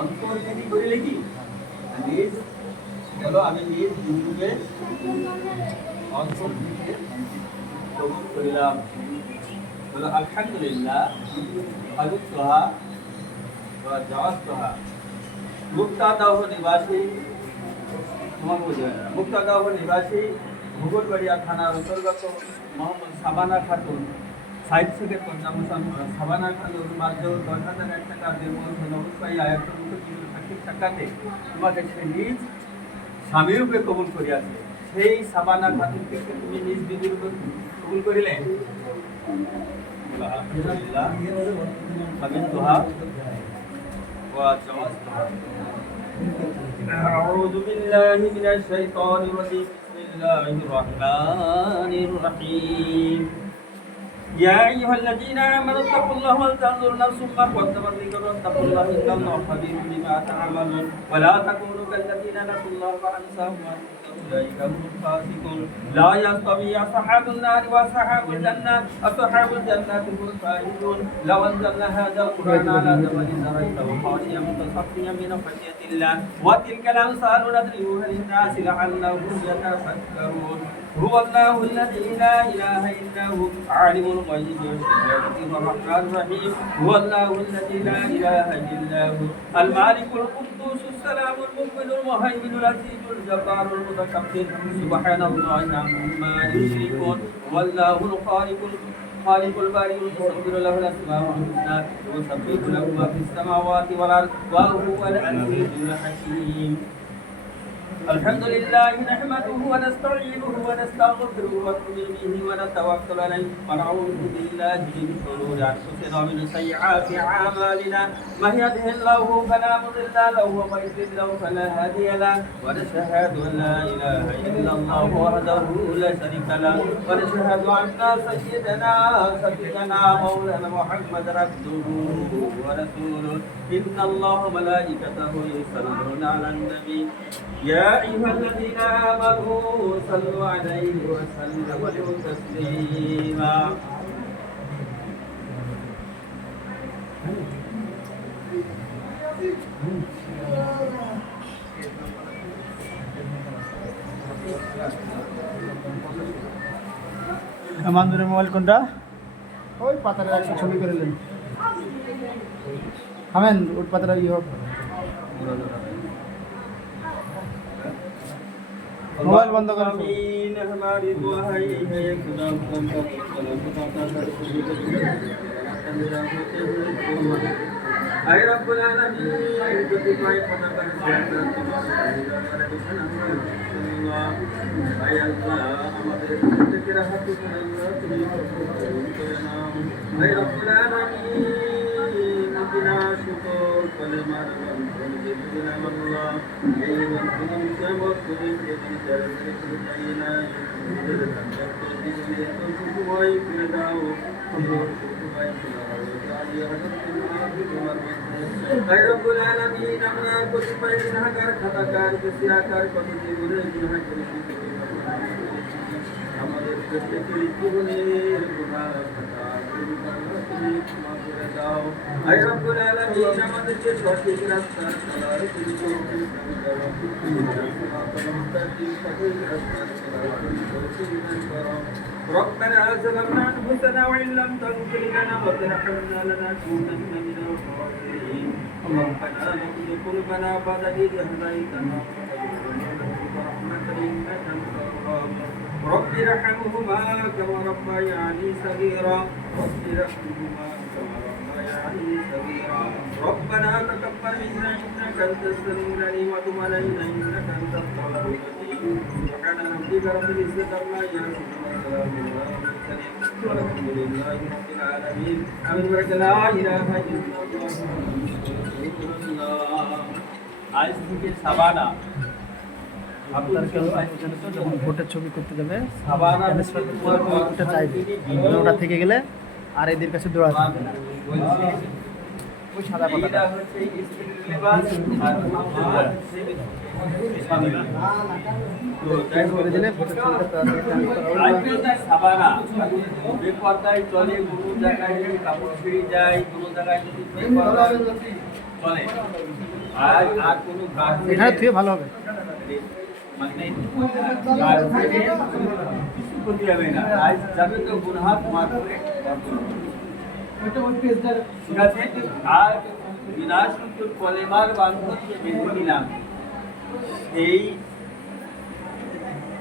অন্তর্বিধি করিলে কি নিজ বলো আমি নিজ বিন্দুকে অন্তর্বিধিকে কবুল করিলাম। বলো আলহামদুলিল্লাহ আযুতহা ওয়া জাওয়াজতহা। মুক্তাদাহ নিবাসী মুক্তাদাহ নিবাসী ভূগোলবাড়িয়া থানার অন্তর্গত মোহাম্মদ সাবানা খাতুন সাইড থেকে কন্যামোসান সাবানা খাতুন মাত্র 10,001 টাকা দিয়ে মূলধন অবস্থায় আয়তন সাক্ষী সাক্ষাতে তোমাকে সে নিজ স্বামীরূপে কবুল করিয়াছে। সেই সাবানা খাতুনকে তুমি নিজ বিধিরূপে কবুল করিলে। আলহামদুলিল্লাহ আযুতহা ওয়া জাওয়াজতহা। أعوذ بالله من الشيطان الرجيم بسم الله الرحمن الرحيم يا أيها الذين آمنوا اتقوا الله ولتنظر نفس ما قدمت لغد واتقوا الله إن الله خبير بما تعملون ولا تكونوا كالذين نسوا الله فأنساهم أولئك هم الفاسقون لا يستوي أصحاب النار وأصحاب الجنة أصحاب الجنة هم الفائزون لو أنزلنا هذا القرآن على جبل لرأيته خاشعا متصدعا من خشية الله وتلك الأمثال نضربها للناس لعلهم يتفكرون هو الله الذي لا إله إلا هو عالم الغيب والشهادة الرحمن الرحيم هو الله الذي لا إله إلا هو المالك القدوس السلام المؤمن المهيمن العزيز الجبار المتكبر سبحان الله عما يشركون والله خالق البارئ المصور له الأسماء الحسنى يسبح له ما في السماوات والأرض وهو العزيز الحكيم. الحمد لله نحمده ونستعينه ونستغفره ونؤمن به ونتوكل عليه ونعوذ بالله من شرور انفسنا ومن سيئات اعمالنا من يهده الله فلا مضل له ومن يضلل فلا هادي له ونشهد ان لا اله الا الله وحده لا شريك له ونشهد ان سيدنا مولانا محمد عبده ورسوله ان الله وملائكته يصلون على النبي يا أيها الذين آمنوا صلوا عليه وسلموا تسليما. আমাদের মোবাইল কোনটা? ওই পাতাটা একশো ছবি করে নেন। থামেন, ওই পাতাটা ইয়ে হোক। मोबाइल बंद करो। हमारी दुआएं है खुदा आए रब्बुल आलमीन प्रतिपाय पता कर आए अल्लाह আমাদের থেকে রাহাত করে তুমি করে নাও। আয়ে রব্বুল আলামিন বিনা শুকর কলমার বন্ধে দিলাম আল্লাহ এই বন্ধন সবক করে দিয়ে দরজে খুলে না এর ধাক্কা তো দিলে তো সুবহাই করে দাও সুবহাই করে দাও আলী হযরত তোমার আয়ে রব্বুল আলামিন আমরা প্রতিপায় গুনাহগার খাতাকার বেশিয়াকার কত জীবনে গুনাহ করেছি আমাদের প্রত্যেকের জীবনের গুনাহ খাতা তুমি ক্ষমা করে দাও। আয়ে রব্বুল আলামিন আমাদেরকে সঠিক রাস্তার চলার তৌফিক দান করো। ربنا ظلمنا أنفسنا وإن لم تغفر لنا وترحمنا لنكونن من الخاسرين. ربنا لا تزغ قلوبنا بعد إذ هديتنا رحمة إنك أنت الوهاب. رب ارحمهما كما ربياني صغيرا رب ارحمهما كما ربياني صغيرا. ربنا تقبل منا إنك أنت السميع العليم وتب علينا إنك أنت التواب الرحيم. سبحان ربك رب العزة عما يصفون وسلام على المرسلين والحمد لله رب العالمين. آمين بركة لا إله إلا الله. আজ থেকে সাবানা আপনার কেউ যখন ভোটের ছবি করতে যাবে ওটা চাইবে, ওটা থেকে গেলে আর এদের কাছে দৌড়াতে হবে। ওই সাদা পাতাটা করে দিলে ভোটের ছবিটা সাবানা বেপরদায় চলে, কোনো জায়গায় যদি কাপড় ছিঁড়ে যায়, কোনো জায়গায় যদি চলে আজ আর কোনো গাছ এখানে থুয়ে ভালো হবে। মানে কিছু করতে যাবে না, আজ যাবে তো গুনহাত মার করে ঠিক আছে। আর বিনাশ কলেমার বান্ধব যে বেঁধে নিলাম, এই